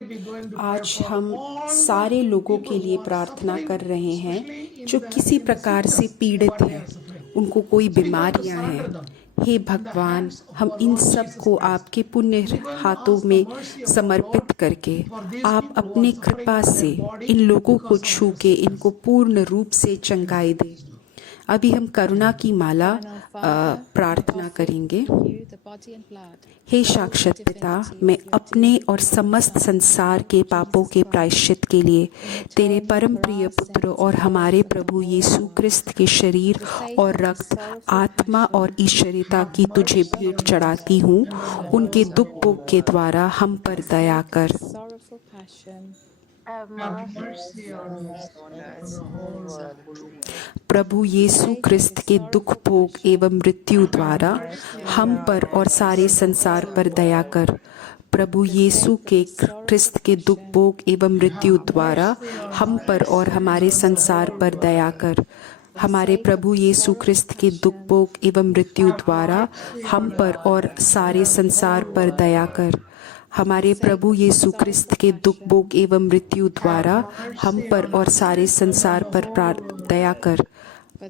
आज हम सारे लोगों के लिए प्रार्थना कर रहे हैं जो किसी प्रकार से पीड़ित हैं, उनको कोई बीमारियां हैं। हे भगवान, हम इन सब को आपके पुण्य हाथों में समर्पित करके आप अपने कृपा से इन लोगों को छू के इनको पूर्ण रूप से चंगाई दें। अभी हम करुणा की माला प्रार्थना करेंगे। हे साक्षात पिता, मैं अपने और समस्त संसार के पापों के प्रायश्चित के लिए तेरे परम प्रिय पुत्र और हमारे प्रभु यीशु क्रिस्त के शरीर और रक्त, आत्मा और ईश्वरीयता की तुझे भेंट चढ़ाती हूँ। उनके दुख भोग के द्वारा हम पर दया कर। प्रभु यीशु क्रिस्त के दुख भोग एवं मृत्यु द्वारा हम पर और सारे संसार पर दया कर। प्रभु यीशु के क्रिस्त के दुख भोग एवं मृत्यु द्वारा हम पर और हमारे संसार पर दया कर। हमारे प्रभु यीशु क्रिस्त के दुख भोग एवं मृत्यु द्वारा हम पर और सारे संसार पर दया कर। हमारे प्रभु यीशु क्रिस्त के दुख भोग एवं मृत्यु द्वारा हम पर और सारे संसार पर दया कर।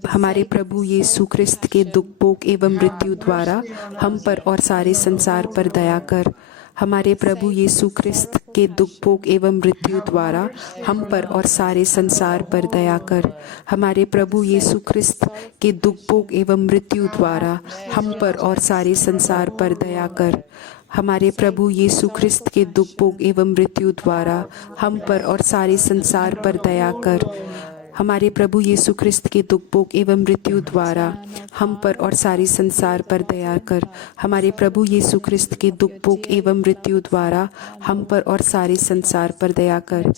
हमारे प्रभु यीशु क्रिस्त के दुख भोग एवं मृत्यु द्वारा हम पर और सारे संसार पर दया कर। हमारे प्रभु यीशु क्रिस्त के दुख भोग एवं मृत्यु द्वारा हम पर और सारे संसार पर दया कर। हमारे प्रभु यीशु क्रिस्त के दुख भोग एवं मृत्यु द्वारा हम पर और सारे संसार पर दया कर। हमारे प्रभु यीशु क्रिस्त के दुख भोग एवं मृत्यु द्वारा हम पर और सारे संसार पर दया कर। हमारे प्रभु यीशु क्रिस्त के दुख भोग एवं मृत्यु द्वारा हम पर और सारे संसार पर दया कर। हमारे प्रभु यीशु क्रिस्त के दुख भोग एवं मृत्यु द्वारा हम पर और सारे संसार पर दया कर।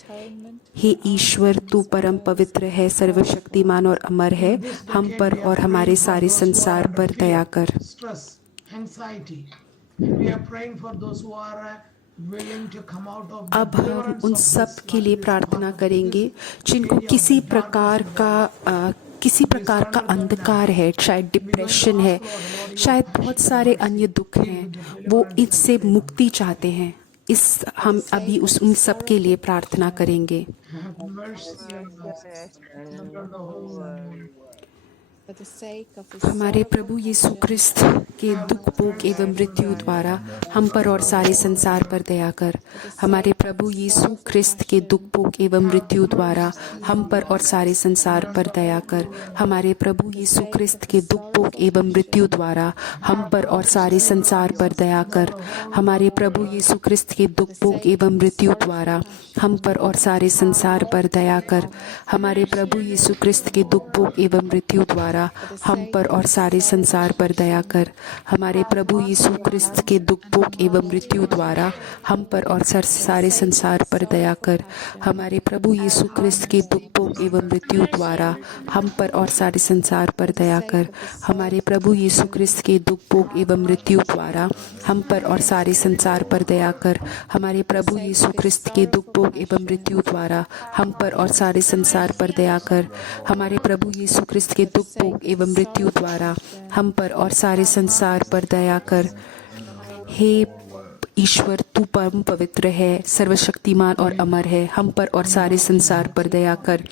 हे ईश्वर, तू परम पवित्र है, सर्वशक्तिमान और अमर है, हम पर और हमारे सारे संसार पर दया कर। अब हम उन सब के लिए प्रार्थना करेंगे जिनको किसी प्रकार का अंधकार है, शायद डिप्रेशन है, शायद बहुत सारे अन्य दुख हैं, वो इससे मुक्ति चाहते हैं। हम अभी उन सब के लिए प्रार्थना करेंगे। हमारे प्रभु यीशु क्रिस्त के दुख भोग एवं मृत्यु द्वारा हम पर और सारे संसार पर दया कर। हमारे प्रभु यीशु क्रिस्त के दुख भोग एवं मृत्यु द्वारा हम पर और सारे संसार पर दया कर। हमारे प्रभु यीशु क्रिस्त के दुख भोग एवं मृत्यु द्वारा हम पर और सारे संसार पर दया कर। हमारे प्रभु यीशु क्रिस्त के दुख भोग एवं मृत्यु द्वारा हम पर और सारे संसार पर दया कर। हमारे प्रभु यीशु क्रिस्त के दुख भोग एवं मृत्यु द्वारा हम पर और सारे संसार पर दया कर। हमारे प्रभु यीशु क्रिस्त के दुख भोग एवं मृत्यु द्वारा हम पर और सारे संसार पर दया कर। हमारे प्रभु यीशु क्रिस्त के दुख भोग एवं मृत्यु द्वारा हम पर और सारे संसार पर दया कर। हमारे प्रभु यीशु क्रिस्त के दुख भोग एवं मृत्यु द्वारा हम पर और सारे संसार पर दया कर। हमारे प्रभु यीशु क्रिस्त के दुख भोग एवं मृत्यु द्वारा हम पर और सारे संसार पर दया कर। हमारे प्रभु यीशु क्रिस्त के दुख भोग एवं मृत्यु द्वारा हम पर और सारे संसार पर दया कर। हे ईश्वर, तू परम पवित्र है, सर्वशक्तिमान और अमर है, हम पर और सारे संसार पर दया कर।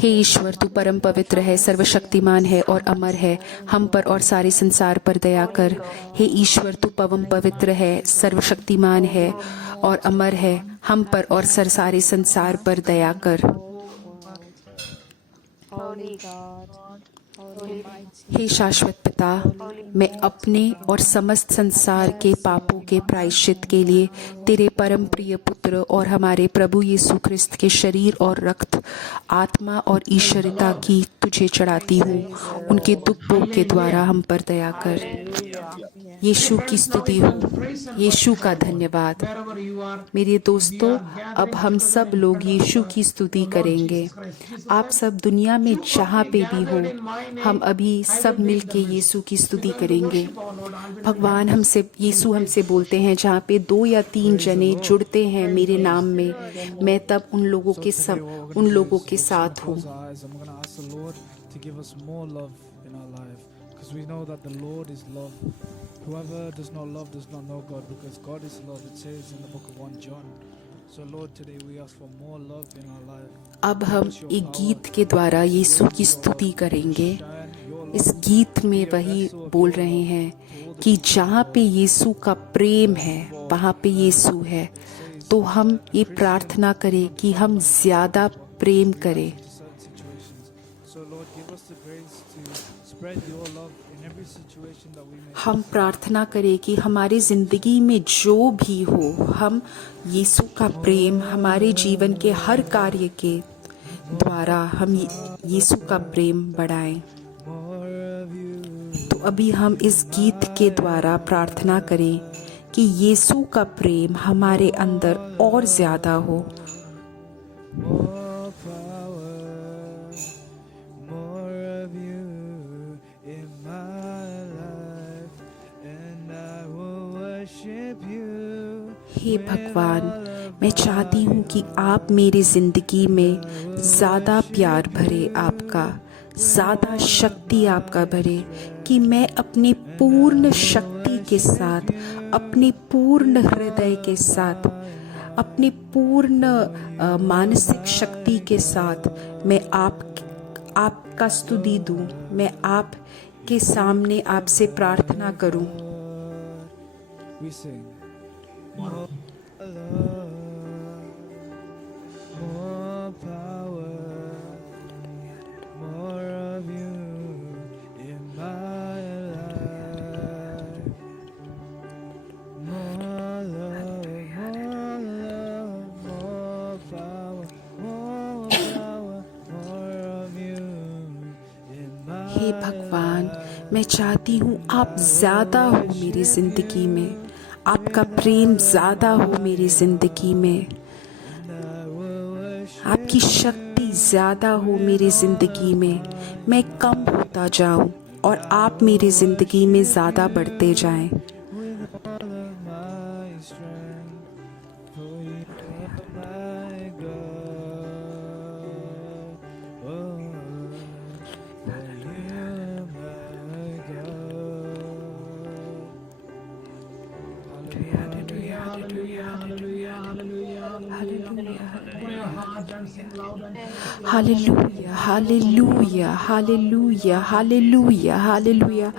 हे ईश्वर, तू परम पवित्र है, सर्वशक्तिमान है और अमर है, हम पर और सारे संसार पर दया कर। हे ईश्वर, तू परम पवित्र है, सर्वशक्तिमान है और अमर है, हम पर और सारे संसार पर दया कर। हे शाश्वत पिता, मैं अपने और समस्त संसार के पापों के प्रायश्चित के लिए तेरे परम प्रिय पुत्र और हमारे प्रभु यीशु क्रिस्त के शरीर और रक्त, आत्मा और ईश्वरीयता की तुझे चढ़ाती हूँ। उनके दुख भोग के द्वारा हम पर दया कर। यीशु की स्तुति हो, यीशु का धन्यवाद। मेरे दोस्तों, अब हम सब लोग यीशु की स्तुति करेंगे। आप सब दुनिया में जहाँ पे भी हो, हम अभी सब मिलके यीशु की स्तुति करेंगे। भगवान यीशु हमसे बोलते हैं, जहाँ पे 2 या 3 जने जुड़ते हैं मेरे नाम में, मैं तब उन लोगों के साथ हूँ। Because we know that the Lord is love. Whoever does not love does not know God, because God is love. It says in the book of 1 John. So, Lord, today we ask for more love in our life. अब हम एक गीत के द्वारा यीशु की स्तुति करेंगे। इस गीत में वही बोल रहे हैं कि जहाँ पे यीशु का प्रेम है वहाँ पे यीशु है। तो हम ये प्रार्थना करें कि हम ज़्यादा प्रेम करें। So, Lord, give us the grace to spread your love in every situation that we may. हम प्रार्थना करें कि हमारी ज़िंदगी में जो भी हो, हम यीशु का प्रेम हमारे जीवन के हर कार्य के द्वारा हम यीशु का प्रेम बढ़ाएं। तो अभी हम इस गीत के द्वारा प्रार्थना करें कि यीशु का प्रेम हमारे अंदर और ज़्यादा हो। More power, more of you in my life, and I will worship you. हे भगवान, मैं चाहती हूँ कि आप मेरी ज़िंदगी में ज़्यादा प्यार भरे आपका, ज़्यादा शक्ति आपका भरे, कि मैं अपनी पूर्ण शक्ति के साथ, अपने पूर्ण हृदय के साथ, अपनी पूर्ण मानसिक शक्ति के साथ मैं आपका स्तुति दूं, मैं आपके सामने आपसे प्रार्थना करूं। We sing. More love, more power, more of you in my life. More love, more power, more of you in my हे भगवान, मैं चाहती हूँ आप ज़्यादा हो मेरी ज़िंदगी में, आपका प्रेम ज़्यादा हो मेरी ज़िंदगी में, आपकी शक्ति ज़्यादा हो मेरी ज़िंदगी में। मैं कम होता जाऊँ और आप मेरी ज़िंदगी में ज़्यादा बढ़ते जाएं। with all of my strength, for you are my God. Oh, for you are my God. Hallelujah, hallelujah, hallelujah, hallelujah, hallelujah, hallelujah, hallelujah, hallelujah।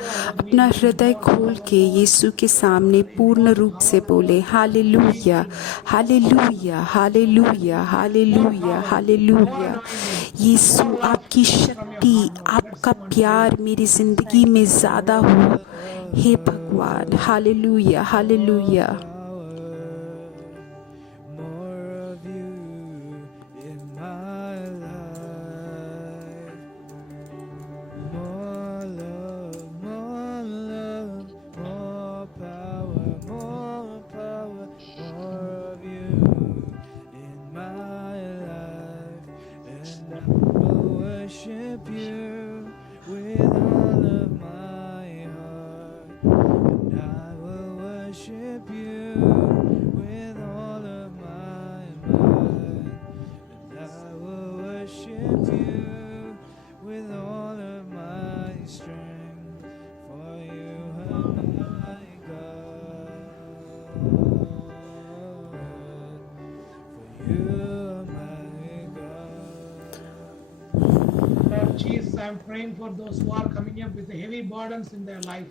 अपना हृदय खोल के यीशु के सामने पूर्ण रूप से बोले hallelujah, hallelujah, hallelujah, hallelujah, hallelujah. यीशु, आपकी शक्ति, आपका प्यार मेरी जिंदगी में ज़्यादा हो। हे भगवान, hallelujah, hallelujah. More of you in my life. More love, more power, more of you in my life. And I will worship you with all of my heart. And I will worship you with all of my mind. And I will worship you with all of my strength. For you are my God. For you are my God. Lord Jesus, I am praying for those who are coming up with the heavy burdens in their life.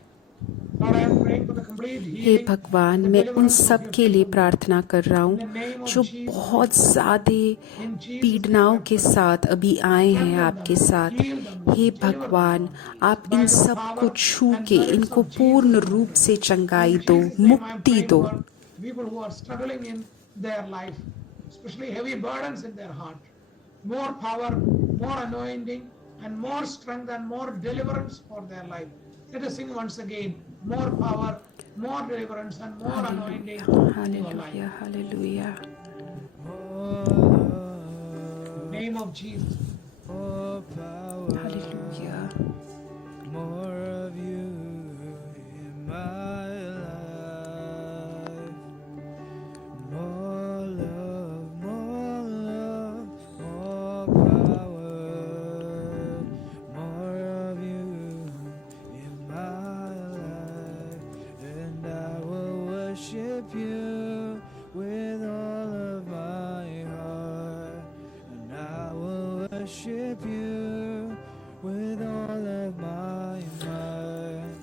Lord, I am praying for the complete हे healing. भगवान, मैं उन सब के लिए प्रार्थना कर रहा हूँ जो बहुत ज़्यादा पीड़नाओं के साथ अभी आए हैं आपके साथ। हे भगवान, आप इन सब को छू के इनको पूर्ण रूप से चंगाई दो, मुक्ति दो। People who are struggling in their life, especially heavy burdens in their heart. More power, more anointing, and more strength and more deliverance for their life. Let us sing once again. More power, more deliverance, and more anointing in your life. Hallelujah, hallelujah. Name of Jesus. More power, hallelujah. more of you in my life. More love, more power, more of you in my life. And I will worship you with all of my worship you with all of my mind.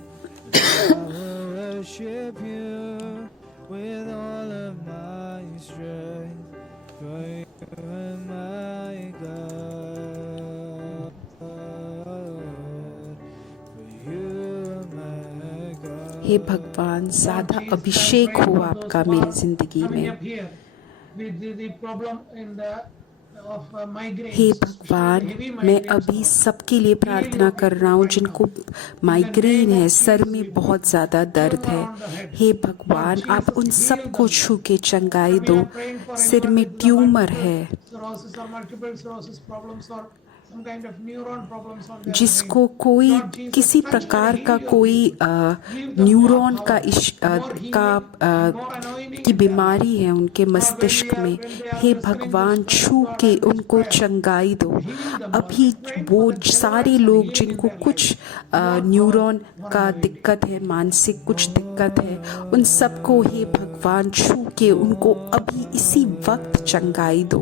I will worship you with all of my strength. For you are my God. For you are my God. हे भगवान, ज़्यादा अभिषेक हो आपका मेरी ज़िंदगी Coming में। up here with the problem in the of migraines, hey especially भगवान, heavy मैं migraines अभी are सबके लिए प्रार्थना कर रहा हूँ जिनको माइग्रेन है, सर में बहुत ज़्यादा दर्द है। हे भगवान, आप उन सबको छू के चंगाई दो। सिर में ट्यूमर है, cirrhosis or multiple sclerosis problems or some kind of neuron problems or जिसको कोई किसी प्रकार का कोई न्यूरॉन की बीमारी है उनके मस्तिष्क में। हे भगवान, छू के उनको चंगाई दो। अभी वो सारे लोग जिनको कुछ न्यूरॉन का दिक्कत है, मानसिक कुछ दिक्कत है, उन सबको हे भगवान छू के उनको अभी इसी वक्त चंगाई दो।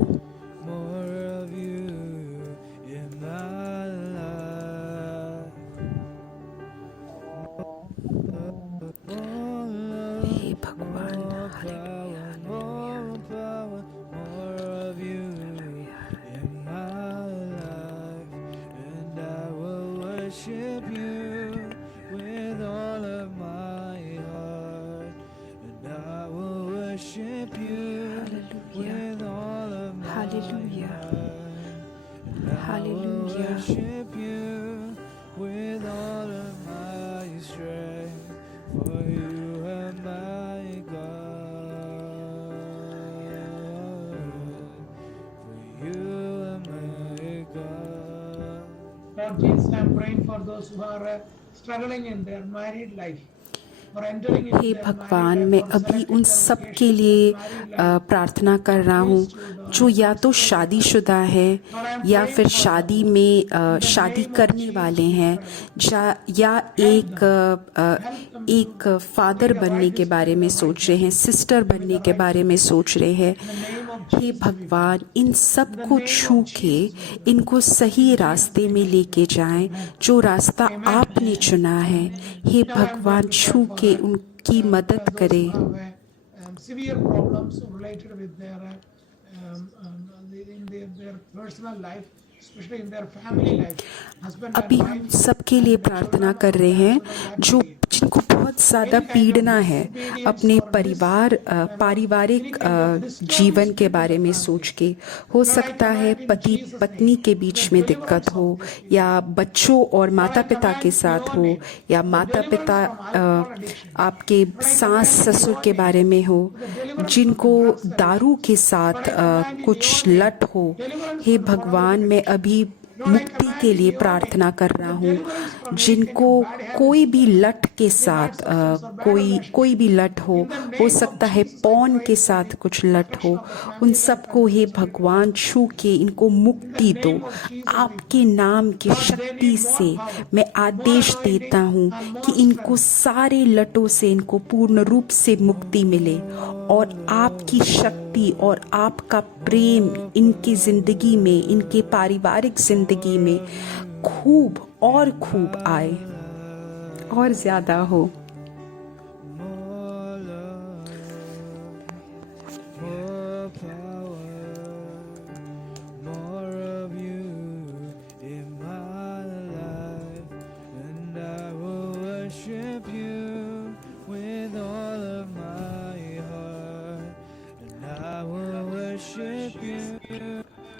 हे भगवान, worship you with all of my heart, and I will worship you with all of my Hallelujah. heart, and I will Hallelujah. worship you with all of my strength, for you are my God, for you are my God. Lord Jesus, I am praying for those who are struggling in their married life. हे भगवान, मैं अभी उन सब के लिए प्रार्थना कर रहा हूँ जो या तो शादीशुदा है या फिर शादी में शादी करने वाले हैं, या एक फादर बनने के बारे में सोच रहे हैं, सिस्टर बनने के बारे में सोच रहे हैं। हे भगवान, इन सब को छू के इनको सही रास्ते में लेके जाएं, जो रास्ता आपने चुना है। हे भगवान, छू के उनकी मदद करें। Severe problems related with their in their personal life, especially in their family life. अभी हम सबके लिए प्रार्थना कर रहे हैं जिनको बहुत ज़्यादा पीड़ना है अपने पारिवारिक जीवन के बारे में सोच के। हो सकता है पति पत्नी के बीच में दिक्कत हो, या बच्चों और माता पिता के साथ हो, या माता पिता आपके सास ससुर के बारे में हो, जिनको दारू के साथ कुछ लत हो। हे भगवान, मैं अभी मुक्ति के लिए प्रार्थना कर रहा हूँ। जिनको कोई भी लत के साथ कोई भी लत हो सकता है पॉर्न के साथ कुछ लत हो, उन सबको हे भगवान छू के इनको मुक्ति दो। आपके नाम की शक्ति से मैं आदेश देता हूँ कि इनको सारे लतों से इनको पूर्ण रूप से मुक्ति मिले, और आपकी शक्ति और आपका प्रेम इनकी ज़िंदगी में, इनके पारिवारिक ज़िंदगी में खूब आए और ज़्यादा हो।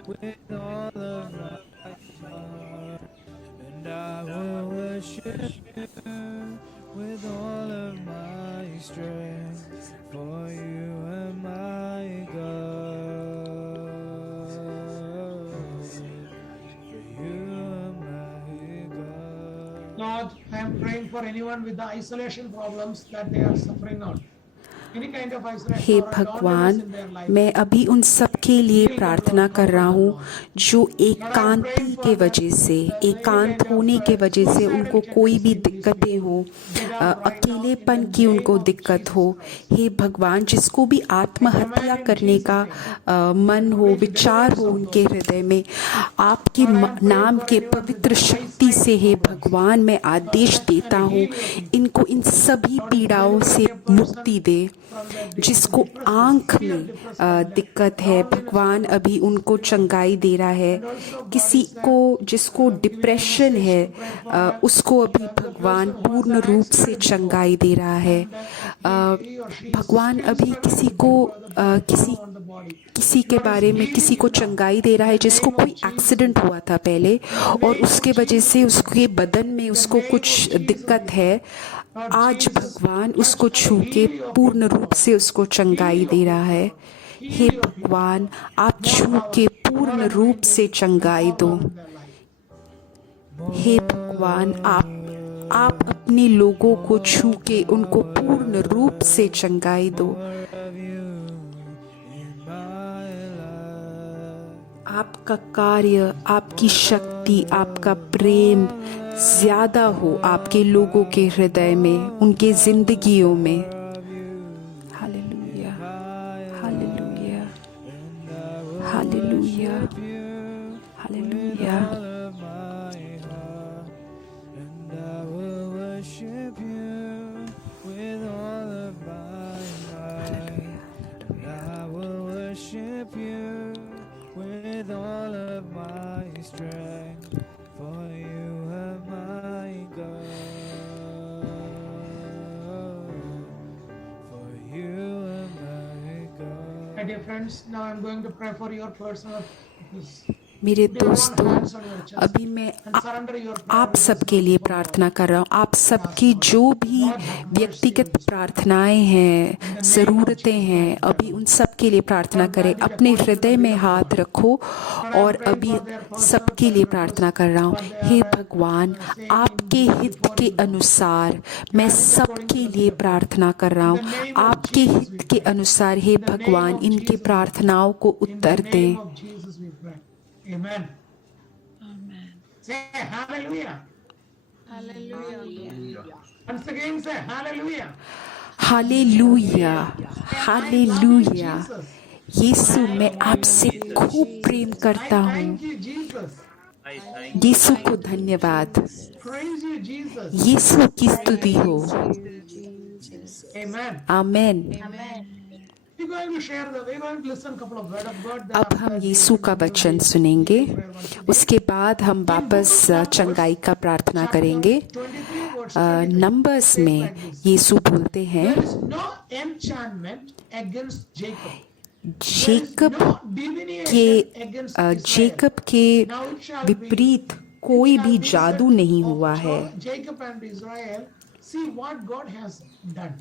With all of my heart, and I will worship you with all of my strength, for you are my God, for you are my God. Lord, I am praying for anyone with the isolation problems that they are suffering on. हे भगवान, मैं अभी उन सब सबके लिए प्रार्थना कर रहा हूँ जो एकांती के वजह से, एकांत होने के वजह से उनको कोई भी दिक्कतें हो, अकेलेपन की उनको दिक्कत हो। हे भगवान, जिसको भी आत्महत्या करने का मन हो, विचार हो उनके हृदय में, आपके नाम के पवित्र शक्ति से हे भगवान मैं आदेश देता हूँ, इनको इन सभी पीड़ाओं से मुक्ति दे। जिसको आँख में दिक्कत है, भगवान अभी उनको चंगाई दे रहा है। किसी को जिसको डिप्रेशन है, उसको अभी भगवान पूर्ण रूप से चंगाई दे रहा है। भगवान अभी किसी के बारे में किसी को चंगाई दे रहा है जिसको कोई एक्सीडेंट हुआ था पहले और उसके वजह से उसके बदन में उसको कुछ दिक्कत है। आज भगवान उसको छू के पूर्ण रूप से उसको चंगाई दे रहा है। हे भगवान, आप छू के पूर्ण रूप से चंगाई दो। हे भगवान, आप अपने लोगों को छू के उनको पूर्ण रूप से चंगाई दो। आपका कार्य, आपकी शक्ति, आपका प्रेम ज्यादा हो आपके लोगों के हृदय में, उनके जिंदगियों में। Hallelujah, hallelujah, hallelujah, hallelujah. With all of my strength, for you are my God, for you are my God. My dear friends, now I'm going to pray for your personal peace. मेरे दोस्तों, अभी मैं आप सबके लिए प्रार्थना कर रहा हूँ। आप सबकी जो भी व्यक्तिगत प्रार्थनाएं हैं, ज़रूरतें हैं, अभी उन सब के लिए प्रार्थना करें। अपने हृदय में हाथ रखो और अभी सबके लिए प्रार्थना कर रहा हूँ। हे भगवान, आपके हित के अनुसार मैं सबके लिए प्रार्थना कर रहा हूँ। आपके हित के अनुसार हे भगवान इनके प्रार्थनाओं को उत्तर दें। Amen. Amen. Say hallelujah. Hallelujah. Once again say hallelujah. Hallelujah, hallelujah. यीशु, मैं आपसे खूब प्रेम करता हूँ। Thank you, Jesus. यीशु को धन्यवाद। Praise you, Jesus. यीशु की स्तुति हो। Amen. Amen. We're going to share we're going to listen couple of word of God. then अब हम यीशु का वचन सुनेंगे, उसके बाद हम वापस चंगाई का प्रार्थना करेंगे। 23 verse नंबर्स में यीशु बोलते हैं, There is no enchantment against Jacob. Jacob No divination against Israel. Jacob के Now it shall be विपरीत कोई भी जादू नहीं हुआ है। Jacob and Israel, see what God has done.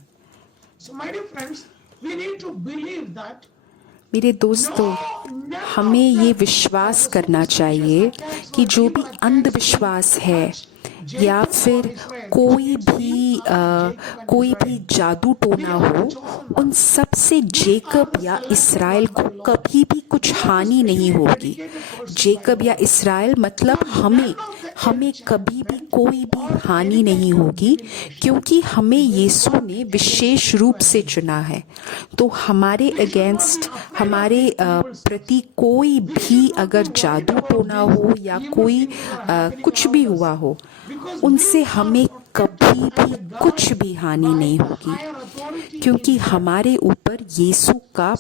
So my dear friends, we need to believe that मेरे दोस्तों, हमें ये विश्वास करना चाहिए कि जो भी अंधविश्वास है या फिर कोई भी जादू टोना हो, उन सब से जेकब या इस्राएल को कभी भी कुछ हानि नहीं होगी। जेकब या इस्राएल मतलब हमें कभी भी कोई भी हानि नहीं होगी, क्योंकि हमें यीशु ने विशेष रूप से चुना है। तो हमारे अगेंस्ट, हमारे प्रति कोई भी अगर जादू टोना हो या कोई कुछ भी हुआ हो, उनसे हमें कभी भी कुछ भी हानि नहीं होगी, क्योंकि हमारे ऊपर यीशु का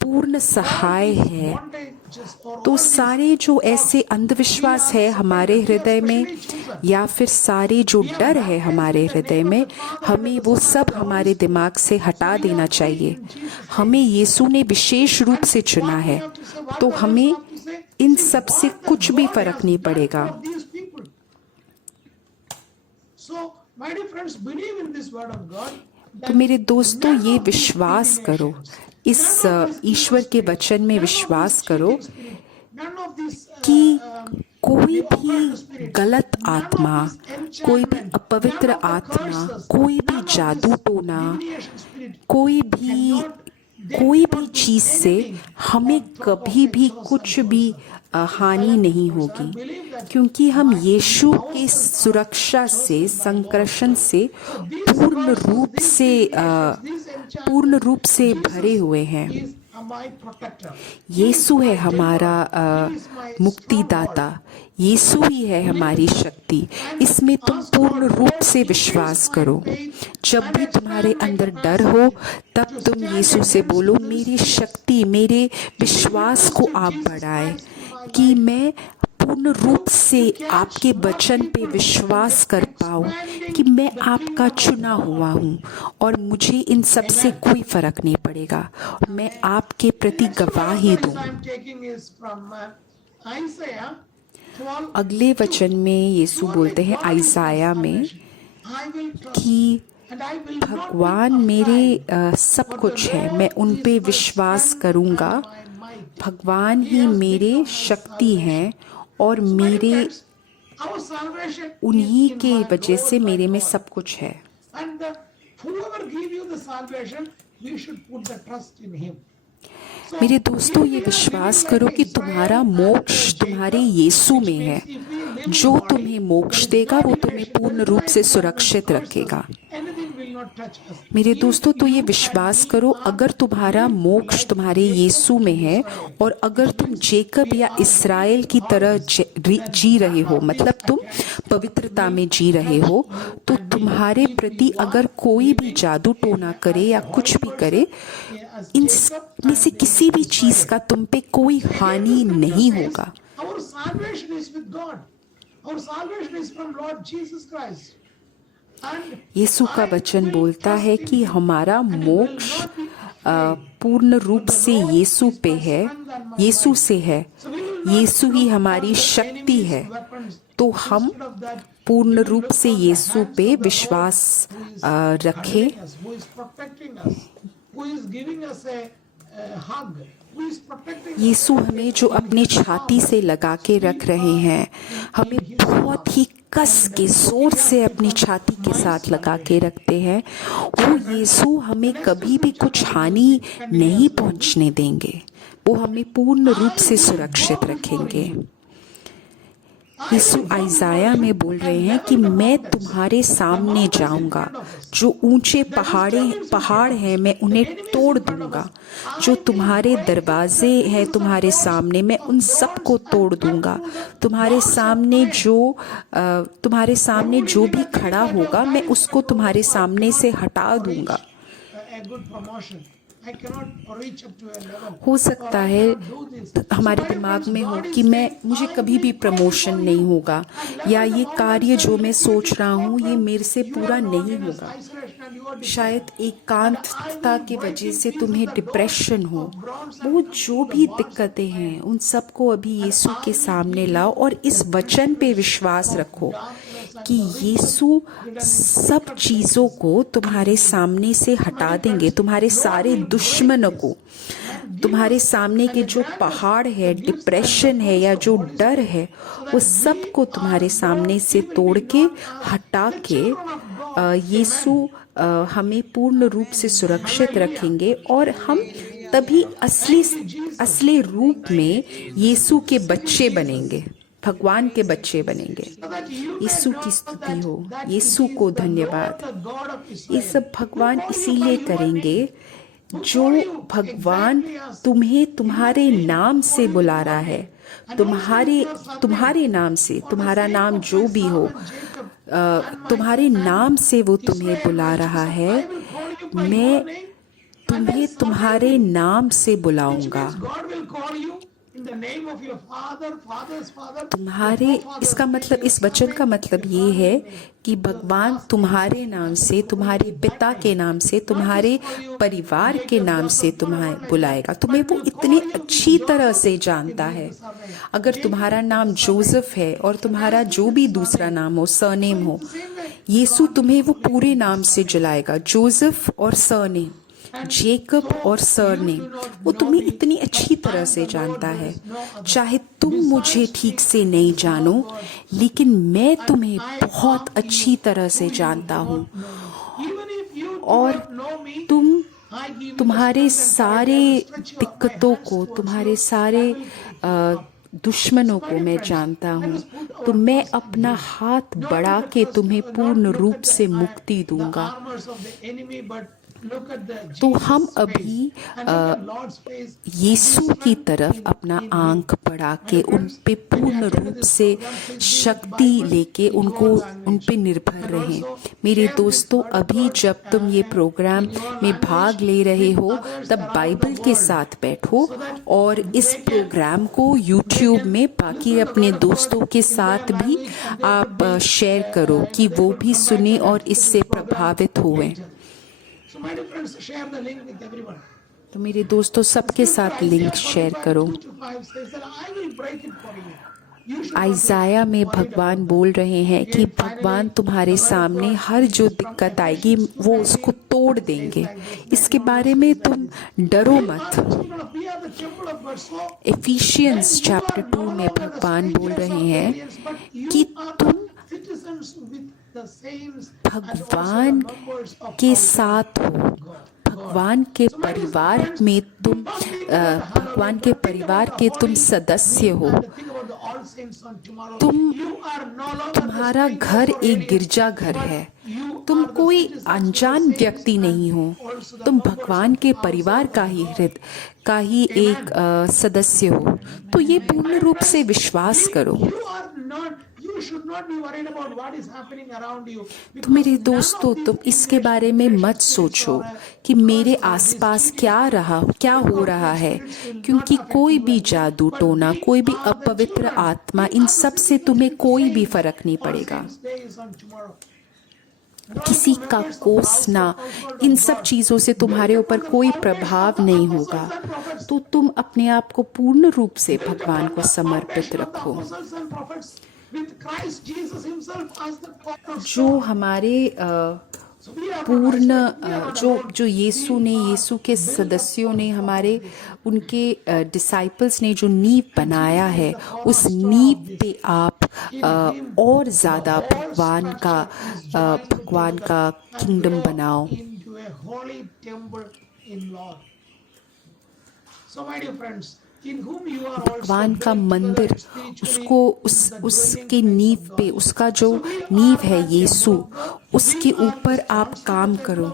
पूर्ण सहाय है। तो सारे जो ऐसे अंधविश्वास है हमारे हृदय में या फिर सारे जो डर है हमारे हृदय में, हमें वो सब हमारे दिमाग से हटा देना चाहिए। हमें यीशु ने विशेष रूप से चुना है, तो हमें इन सब से कुछ भी फर्क नहीं पड़ेगा। तो मेरे दोस्तों, ये विश्वास करो, इस ईश्वर के वचन में विश्वास करो कि कोई भी गलत गलत आत्मा, कोई भी अपवित्र आत्मा, कोई भी जादू टोना, कोई भी चीज से हमें कभी भी कुछ भी हानि नहीं होगी, क्योंकि हम यीशु के सुरक्षा से, संरक्षण से पूर्ण रूप से भरे हुए हैं। यीशु है हमारा मुक्तिदाता, यीशु ही है हमारी शक्ति। इसमें तुम पूर्ण रूप से विश्वास करो। जब भी तुम्हारे अंदर डर हो, तब तुम यीशु से बोलो, मेरी शक्ति, मेरे विश्वास को आप बढ़ाएं, कि मैं पूर्ण रूप से आपके वचन पे विश्वास कर पाऊं कि मैं आपका चुना हुआ हूं और मुझे इन सब से कोई फर्क नहीं पड़ेगा, मैं आपके प्रति गवाही दूं। अगले वचन में यीशु बोलते हैं आइसाया में कि भगवान मेरे सब कुछ है, मैं उन पे विश्वास करूंगा। भगवान ही मेरे शक्ति हैं और मेरे उन्हीं के वजह से मेरे में सब कुछ है। मेरे दोस्तों, ये विश्वास करो कि तुम्हारा मोक्ष तुम्हारे यीशु में है। जो तुम्हें मोक्ष देगा वो तुम्हें पूर्ण रूप से सुरक्षित रखेगा। मेरे दोस्तों, तो ये विश्वास करो, अगर तुम्हारा मोक्ष तुम्हारे यीशु में है और अगर तुम जेकब या इस्राएल की तरह जी रहे हो, मतलब तुम पवित्रता में जी रहे हो, तो तुम्हारे प्रति अगर कोई भी जादू टोना करे या कुछ भी करे, इन में से किसी भी चीज का तुम पे कोई हानि नहीं होगा। यीशु का वचन बोलता है कि हमारा मोक्ष पूर्ण रूप से यीशु पे है, यीशु से है, यीशु ही हमारी शक्ति है। तो हम पूर्ण रूप से यीशु पे विश्वास रखें। यीशु हमें जो अपने छाती से लगा के रख रहे हैं, हमें बहुत ही कस के जोर से अपनी छाती के साथ लगा के रखते हैं, वो यीशु हमें कभी भी कुछ हानि नहीं पहुंचने देंगे। वो हमें पूर्ण रूप से सुरक्षित रखेंगे। यीशु आइजाया में बोल रहे हैं कि मैं तुम्हारे सामने जाऊंगा, जो ऊंचे पहाड़ हैं मैं उन्हें तोड़ दूंगा, जो तुम्हारे दरवाजे हैं तुम्हारे सामने मैं उन सब को तोड़ दूंगा, तुम्हारे सामने जो भी खड़ा होगा मैं उसको तुम्हारे सामने से हटा दूंगा। हो सकता है हमारे दिमाग में हो कि मुझे कभी भी प्रमोशन नहीं होगा, या ये कार्य जो मैं सोच रहा हूँ ये मेरे से पूरा नहीं होगा। शायद एकांतता की वजह से तुम्हें डिप्रेशन हो। वो जो भी दिक्कतें हैं उन सबको अभी यीशु के सामने लाओ और इस वचन पे विश्वास रखो कि यीशु सब चीज़ों को तुम्हारे सामने से हटा देंगे। तुम्हारे सारे दुश्मनों को, तुम्हारे सामने के जो पहाड़ है, डिप्रेशन है या जो डर है, वो सब को तुम्हारे सामने से तोड़ के हटा के यीशु हमें पूर्ण रूप से सुरक्षित रखेंगे और हम तभी असली रूप में यीशु के बच्चे बनेंगे, भगवान के बच्चे बनेंगे। यीशु की स्तुति हो, यीशु को धन्यवाद। ये सब भगवान इसीलिए करेंगे जो भगवान तुम्हें तुम्हारे नाम से बुला रहा है, तुम्हारे नाम से, तुम्हारा नाम जो भी हो, तुम्हारे नाम से वो तुम्हें बुला रहा है। मैं तुम्हें तुम्हारे नाम से बुलाऊंगा। इस वचन का मतलब ये है कि भगवान तुम्हारे नाम से, तुम्हारे पिता के नाम से, तुम्हारे परिवार के नाम से तुम्हें बुलाएगा। तुम्हें वो इतनी अच्छी तरह से जानता है। अगर तुम्हारा नाम जोसेफ है और तुम्हारा जो भी दूसरा नाम हो, सरनेम हो, यीशु तुम्हें वो पूरे नाम से बुलाएगा। जोसेफ और सरनेम, जेकब और सरनेम, वो तुम्हें इतनी अच्छी तरह से जानता है। चाहे तुम मुझे ठीक से नहीं जानो, लेकिन मैं तुम्हें बहुत अच्छी तरह से जानता हूँ, और तुम्हारे सारे दिक्कतों को, तुम्हारे सारे दुश्मनों को मैं जानता हूँ। तो मैं अपना हाथ बढ़ा के तुम्हें पूर्ण रूप से मुक्ति दूंगा। तो हम अभी यीशु की तरफ अपना आंख बढ़ा के उन पे पूर्ण रूप से शक्ति लेके उन पे निर्भर रहें। मेरे दोस्तों, अभी जब तुम ये प्रोग्राम में भाग ले रहे हो, तब बाइबल के साथ बैठो और इस प्रोग्राम को यूट्यूब में बाकी अपने दोस्तों के साथ भी आप शेयर करो कि वो भी सुने और इससे प्रभावित हुए। So my dear friends, share the link with everyone. तो मेरे दोस्तों, सबके साथ लिंक शेयर करो। आइजाया में भगवान बोल रहे हैं कि भगवान तुम्हारे सामने हर जो दिक्कत आएगी वो उसको तोड़ देंगे। इसके बारे में तुम डरो मत। एफिशियंस चैप्टर 2 में भगवान बोल रहे हैं कि तुम भगवान के साथ हो, भगवान के परिवार के तुम सदस्य हो। तुम्हारा घर एक गिरजा घर है। तुम कोई अनजान व्यक्ति नहीं हो, तुम भगवान के परिवार का ही एक सदस्य हो। तो ये पूर्ण रूप से विश्वास करो। तो मेरे दोस्तों, तुम इसके बारे में मत सोचो कि मेरे आसपास क्या हो रहा है, क्योंकि कोई भी जादू टोना, कोई भी अपवित्र आत्मा, इन सब से तुम्हें कोई भी फर्क नहीं पड़ेगा। किसी का कोसना, इन सब चीजों से तुम्हारे ऊपर कोई प्रभाव नहीं होगा। तो तुम अपने आप को पूर्ण रूप से भगवान को समर्पित रखो। जो हमारे जो यीशु के सदस्यों ने, उनके डिसाइपल्स ने जो नींव बनाया है, उस नींव पे आप और ज़्यादा भगवान का किंगडम बनाओ। भगवान का मंदिर, उसके नींव पे, उसका जो नींव है यीशु, उसके ऊपर आप काम करो।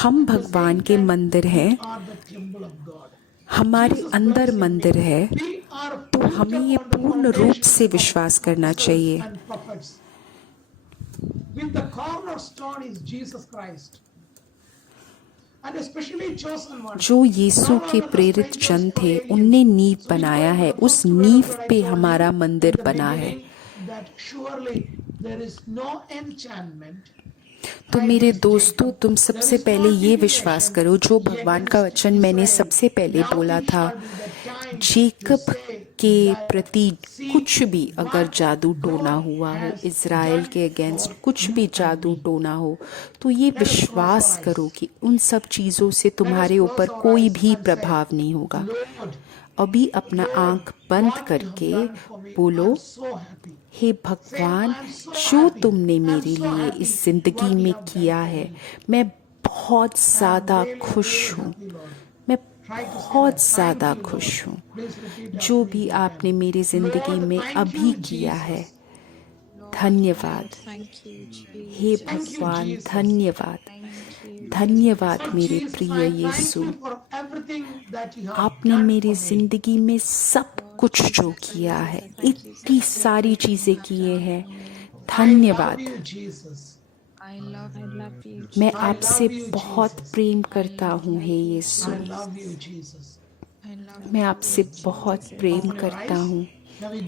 हम भगवान के मंदिर हैं, हमारे अंदर मंदिर है। तो हमें ये पूर्ण रूप से विश्वास करना चाहिए। जो यीशु के प्रेरित जन थे, उनने नींव बनाया है, उस नींव पे हमारा मंदिर बना है। तो मेरे दोस्तों, तुम सबसे पहले ये विश्वास करो, जो भगवान का वचन मैंने सबसे पहले बोला था, जेकब के प्रति कुछ भी अगर जादू टोना हुआ हो, इज़राइल के अगेंस्ट कुछ भी जादू टोना हो, तो ये विश्वास करो कि उन सब चीज़ों से तुम्हारे ऊपर कोई भी प्रभाव नहीं होगा। अभी अपना आंख बंद करके बोलो, हे भगवान, जो तुमने मेरे लिए इस जिंदगी में किया है, मैं बहुत ज़्यादा खुश हूँ। मैं बहुत ज़्यादा खुश हूँ। जो भी आपने मेरी ज़िंदगी में अभी किया है, धन्यवाद। हे भगवान, धन्यवाद। धन्यवाद मेरे प्रिय यीशु, आपने मेरी ज़िंदगी में सब कुछ जो किया है, इतनी सारी चीज़ें किए हैं। धन्यवाद। मैं आपसे बहुत प्रेम करता हूँ हे यीशु, मैं आपसे बहुत प्रेम करता हूँ।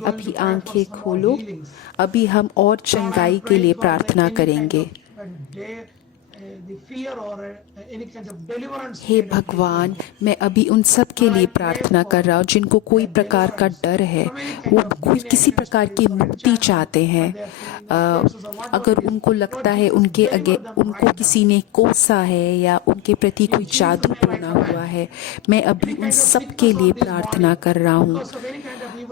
अभी आंखें खोलो। अभी हम और चंगाई के लिए प्रार्थना करेंगे। हे भगवान, मैं अभी उन सब के लिए प्रार्थना कर रहा हूँ जिनको कोई प्रकार का डर है, वो कोई किसी प्रकार की मुक्ति चाहते हैं। अगर उनको लगता है उनको किसी ने कोसा है या उनके प्रति कोई जादू टोना हुआ है, मैं अभी उन सब के लिए प्रार्थना कर रहा हूँ।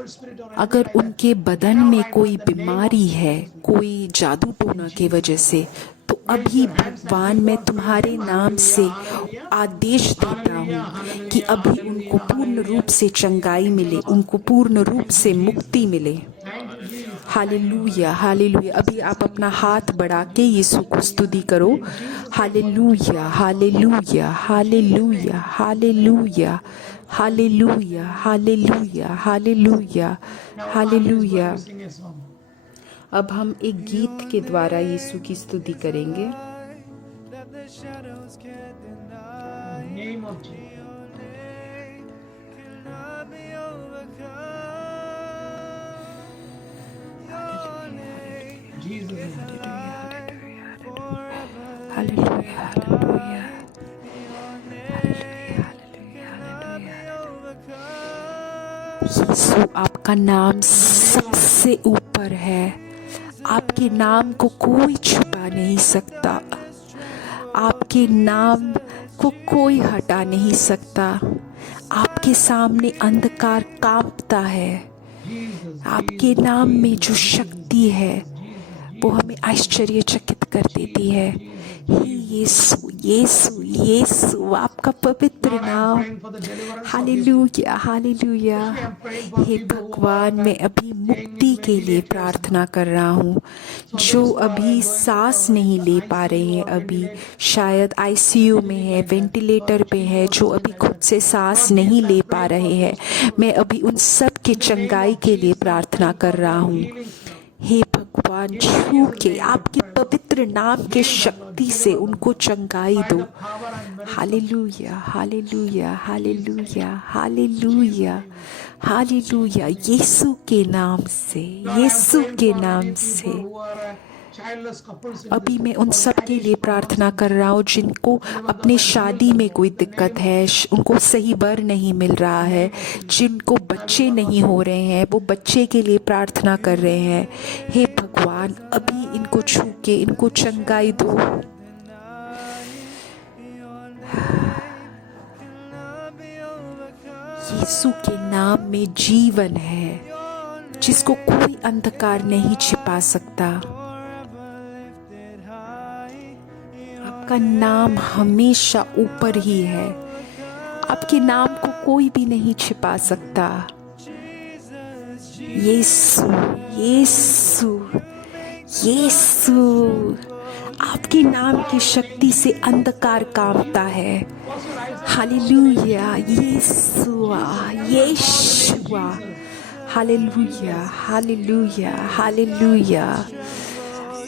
evil spirit or अगर anything like उनके that, बदन cannot में bind कोई on the name बीमारी of है, Jesus. कोई जादू टोना की वजह से, तो Raise अभी your hands and भगवान give मैं God तुम्हारे praise. नाम से Hallelujah, आदेश देता hallelujah, हूँ कि hallelujah, अभी उनको hallelujah, पूर्ण hallelujah. रूप से चंगाई Thank you, मिले, Lord. उनको पूर्ण रूप Thank you, से Jesus. मुक्ति मिले। Thank you, Jesus. Thank you, hallelujah, Jesus. Hallelujah. अभी आप अपना हाथ बढ़ा के यीशु को स्तुति करो। In Jesus' name, hallelujah, hallelujah, hallelujah, hallelujah, hallelujah, hallelujah, hallelujah, now Armin is going hallelujah. to sing a song. अब हम एक गीत के द्वारा यीशु की स्तुति करेंगे। that the shadows can't deny. In the name of Jesus. Your name cannot be overcome. Your name Jesus' name. forever hallelujah, hallelujah, Your hallelujah, name hallelujah, cannot be hallelujah. overcome. यीशु, आपका नाम सबसे ऊपर है। आपके नाम को कोई छुपा नहीं सकता। आपके नाम को कोई हटा नहीं सकता। आपके सामने अंधकार कांपता है। Jesus, आपके Jesus, नाम में Jesus, जो Jesus, शक्ति है Jesus, वो हमें आश्चर्यचकित कर देती है। हे यीशु, यीशु, यीशु, आपका पवित्र Lord, I am नाम। praying for the deliverance of these people. Hallelujah, hallelujah. Especially I am praying for हे people who भगवान, are मैं अभी staying मुक्ति in के लिए ventilators प्रार्थना now. कर रहा हूँ। So जो those who are अभी going सांस in नहीं the ले ICU पा रहे हैं, or अभी ventilator, शायद आईसीयू में anything है, like that, वेंटिलेटर or पे है, chemo, जो something अभी like खुद that. से सांस Lord नहीं Jesus, ले I'm पा praying रहे for हैं, those people. मैं अभी उन सब की In the name चंगाई of के लिए Jesus, I'm प्रार्थना praying कर for रहा their हूँ। healings now. हे भगवान, In छू Jesus' के name I आपके pray. पवित्र नाम के Heal them, Lord. शक्ति से Deliver them, उनको Lord. चंगाई By दो। the power and merits of hallelujah, hallelujah, hallelujah, Jesus' hallelujah, name. Hallelujah. यीशु के नाम से, Lord, I am Yeshu praying के for नाम any से। people who are childless couples in अभी this मैं world, उन or सब के लिए marriage problems प्रार्थना in कर this रहा हूँ world. जिनको Deliver them अपने and heal शादी them, में Lord. कोई In the दिक्कत name of है, Jesus. उनको सही वर नहीं मिल रहा है, Name of Jesus. जिनको बच्चे नहीं हो रहे हैं, वो बच्चे के लिए प्रार्थना कर रहे हैं। हे भगवान, अभी इनको छू के इनको चंगाई दो। यीशु के नाम में जीवन है, जिसको कोई अंधकार नहीं छिपा सकता। आपका नाम हमेशा ऊपर ही है। आपके नाम को कोई भी नहीं छिपा सकता। यीशु, यीशु, यीशु, आपके नाम की शक्ति से अंधकार कांपता है। हालेलुया, यीशुआ, यीशुआ, hallelujah, hallelujah, hallelujah,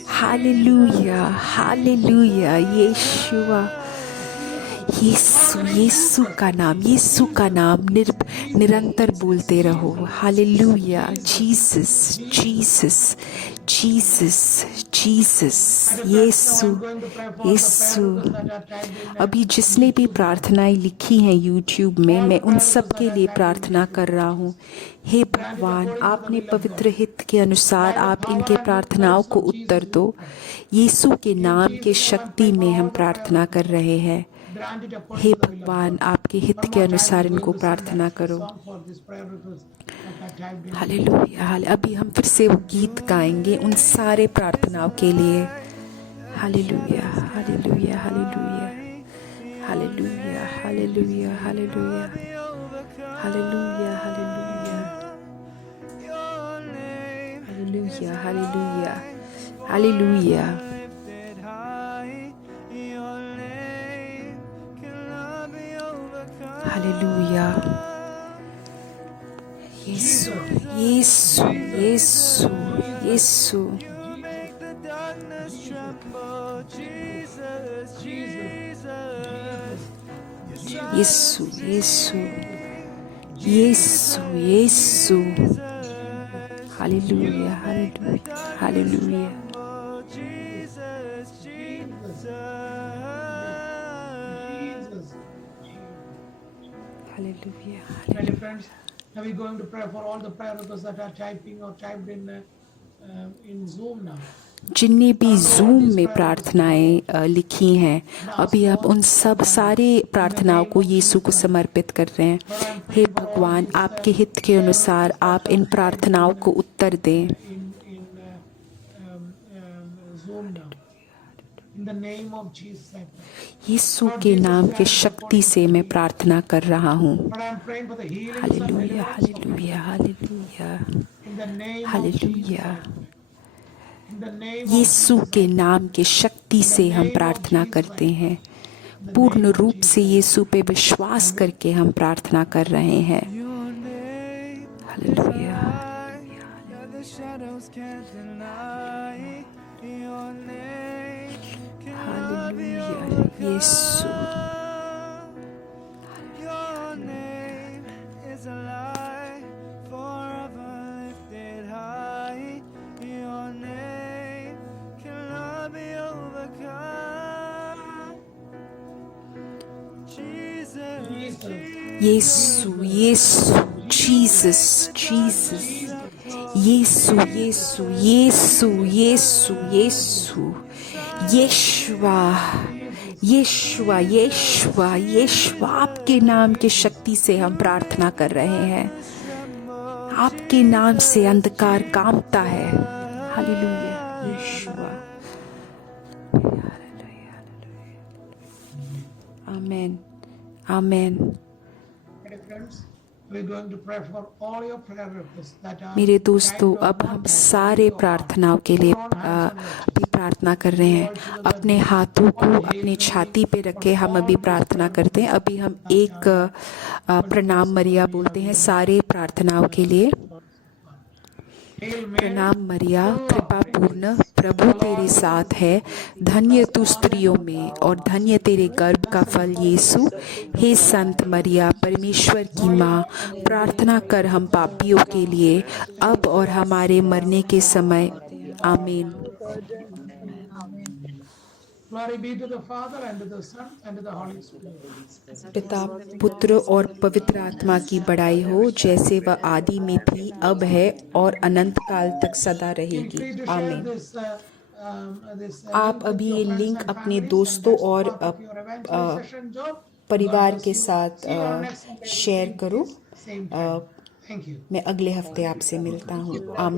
hallelujah, hallelujah, यीशुआ। यीशु, यीशु का नाम, यीशु का नाम निरंतर बोलते रहो। Hallelujah, Jesus, Jesus, Jesus, Jesus, यीशु, यीशु। अभी जिसने भी प्रार्थनाएं लिखी हैं यूट्यूब में, मैं उन सब के लिए प्रार्थना कर रहा हूँ। हे भगवान, आपने पवित्र हित के अनुसार आप इनके प्रार्थनाओं को उत्तर दो। यीशु के नाम के शक्ति में हम प्रार्थना कर रहे हैं। हे भगवान, आपके हित के अनुसार इनको प्रार्थना करो। हालेलुया, अभी हम फिर से वो गीत गाएंगे उन सारे प्रार्थनाओं के लिए। Hallelujah, hallelujah, hallelujah, hallelujah, hallelujah, hallelujah, hallelujah, hallelujah, hallelujah, hallelujah, hallelujah. Hallelujah, यीशु, यीशु, यीशु, यीशु। यीशु, यीशु, यीशु, यीशु। Hallelujah, hallelujah, hallelujah. Hallelujah. Dear friends, now we're going to pray for all the prayer requests that are typing or typed in in Zoom now. जिनने भी जूम में प्रार्थनाएं लिखी हैं, अभी आप उन सब सारे प्रार्थनाओं को यीशु को समर्पित कर रहे हैं। हे भगवान, आपके हित के अनुसार आप इन प्रार्थनाओं को उत्तर दें। Zoom now. In the name of Jesus, I pray. यीशु के नाम के शक्ति से मैं प्रार्थना कर रहा हूँ। Lord, I am praying for the healing and hallelujah, deliverance. Hallelujah, hallelujah, In the name of hallelujah. Jesus, I pray. In the name of यीशु Jesus, के नाम के शक्ति से हम प्रार्थना करते हैं। पूर्ण रूप से यीशु पे विश्वास करके हम प्रार्थना कर रहे हैं। Your name is hallelujah, light that the shadows can't deny. Your name cannot be hallelujah, यीशु। overcome. Your name is a light forever lifted high. Your name cannot be overcome. Jesus, यीशु, यीशु, जीसस, जीसस, यीशु, यीशु, यीशु, यीशु, यीशु, यीशुआ, यीशुआ, यीशुआ, यीशुआ। आपके नाम की शक्ति से हम प्रार्थना कर रहे हैं। आपके नाम से अंधकार कांपता है। हालेलुया, यीशुआ। Amen, amen. Dear friends, we are going to pray for all your prayer requests that are मेरे दोस्तों, tied to अब a हम bond सारे प्रार्थनाओं के लिए अभी प्रार्थना कर रहे हैं। अपने हाथों को अपनी छाती पे रखे हम अभी प्रार्थना करते हैं। अभी हम एक प्रणाम मरिया बोलते हैं सारे प्रार्थनाओं के लिए। Hail Mary, प्रणाम मरिया, कृपा पूर्ण, प्रभु तेरे साथ है। धन्य तू स्त्रियों में और धन्य तेरे गर्भ का फल यीशु। हे संत मरिया, परमेश्वर की माँ, प्रार्थना कर हम पापियों के लिए, अब और हमारे मरने के समय। आमीन। Glory be to the Father and to the Son and to the Holy Spirit. पिता, पुत्र और पवित्र आत्मा की बड़ाई हो, जैसे वह आदि में थी, अब है और अनंत काल तक सदा रहेगी। Feel free to share आमीन। this आप link अभी with ये your friends लिंक and अपने families, दोस्तों and that's और part of your evangelization job. परिवार God bless के you. साथ See you on next Sunday, share same करो। place, same time. Thank you. मैं अगले हफ्ते आपसे मिलता हूँ। आमीन।